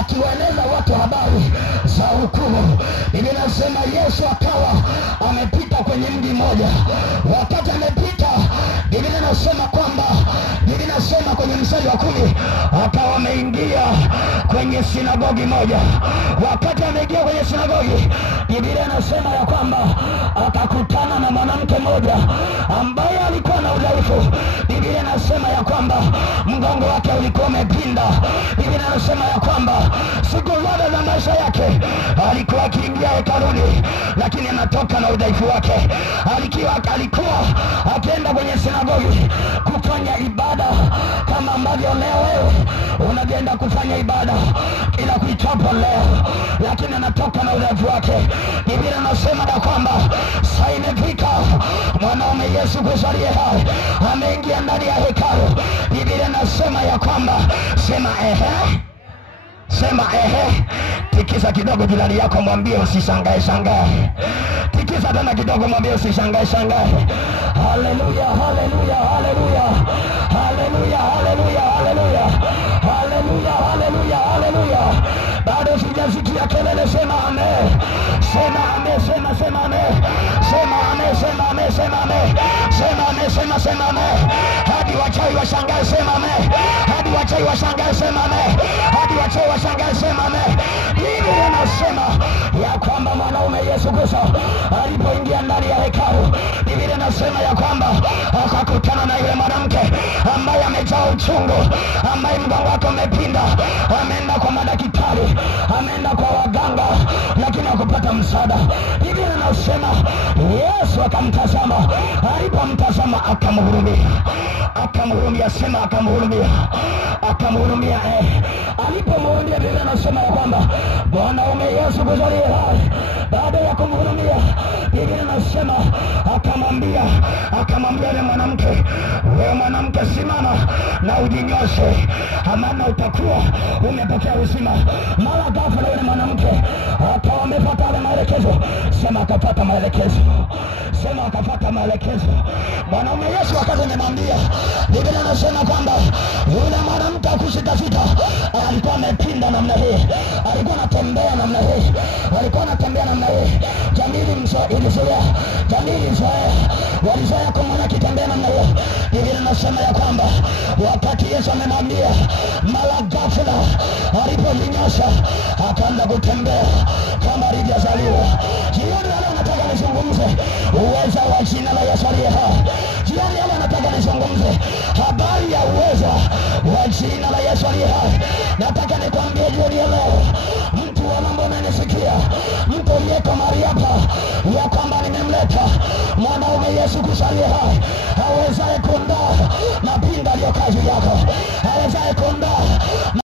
akiwaeleza watu habari za hukumu. Biblia inasema Yesu akawa amepita kwenye mji mmoja. Wakati amepita, Biblia inasema kwamba, Biblia inasema kwenye mstari wa 10, akawa ameingia kwenye sinagogi moja. Wakati ameingia kwenye sinagogi, Biblia inasema ya kwamba akakutana na mwanamke mmoja ambaye alikuwa na udhaifu. Biblia inasema ya kwamba mgongo wake ulikuwa umepinda. Biblia inasema ya kwamba siku zote za maisha yake alikuwa akiingia hekaluni, lakini anatoka na udhaifu wake. Alikuwa akienda kwenye sinagogi kufanya ibada kama ambavyo leo wewe unaenda kufanya ibada kila kuichapo leo, lakini anatoka na udhaifu wake. Biblia inasema ya kwamba saa imefika mwanaume Yesu Kristo aliye hai ameingia ndani ya hekalu. Biblia inasema ya kwamba, sema ehe, sema ehe. Tikisa kidogo jirani yako, mwambie usishangae shangae. Tikisa tena kidogo, mwambie usishangae shangae. Haleluya, haleluya, haleluya, haleluya, haleluya, haleluya, haleluya, haleluya, haleluya. Bado sijasikia kelele, sema amen. Sema amen, sema amen. Sema amen, sema amen, sema amen. Sema amen, sema amen. Hadi wachawi washangae, sema amen. Hadi wachawi washangae, sema amen. Hadi wachawi washangae, sema amen. Biblia inasema ya kwamba mwanaume Yesu Kristo alipoingia ndani ya hekalu, Biblia inasema ya kwamba akakutana na yule mwanamke ambaye amejaa uchungu, ambaye mgongo wake umepinda. Ameenda kwa madaktari, ameenda kwa waganga, lakini hakupata msaada. Biblia inasema Yesu akamtazama. Alipomtazama akamhurumia. Akamhurumia, sema akamhurumia. Akamhurumia. Alipomhurumia, Biblia inasema ya kwamba mwanaume Yesu Kristo aliye hai, baada ya kumhurumia, Biblia inasema akamwambia yule mwanamke, wewe mwanamke, simama na ujinyoshe, maana utakuwa umepokea uzima. Mara ghafla yule mwanamke akawa amepata maelekezo. Sema akapata maelekezo. Sema akapata maelekezo. Mwanaume Yesu akaanza kumwambia. Biblia inasema kwamba yule mwanamke akusita alikuwa amepinda namna hii, alikuwa anatembea namna hii, alikuwa anatembea namna hii. Jamii ilizoea, walizoea kumwona akitembea namna hiyo. Biblia inasema ya kwamba wakati Yesu amemwambia, mara ghafla alipojinyosha akaanza kutembea kama alivyozaliwa. Jioni leo nataka nizungumze uweza wa jina la Yesu aliye hai. Jioni leo nataka nizungumze habari ya uweza wa jina la Yesu aliye hai. Nataka nikwambie jioni leo, mtu wangu unanisikia, mtu aliyeko mahali hapa, ya kwamba nimemleta mwanaume Yesu Kristo aliye hai, awezaye kuondoa mapinda yaliyo juu yako, awezaye kuondoa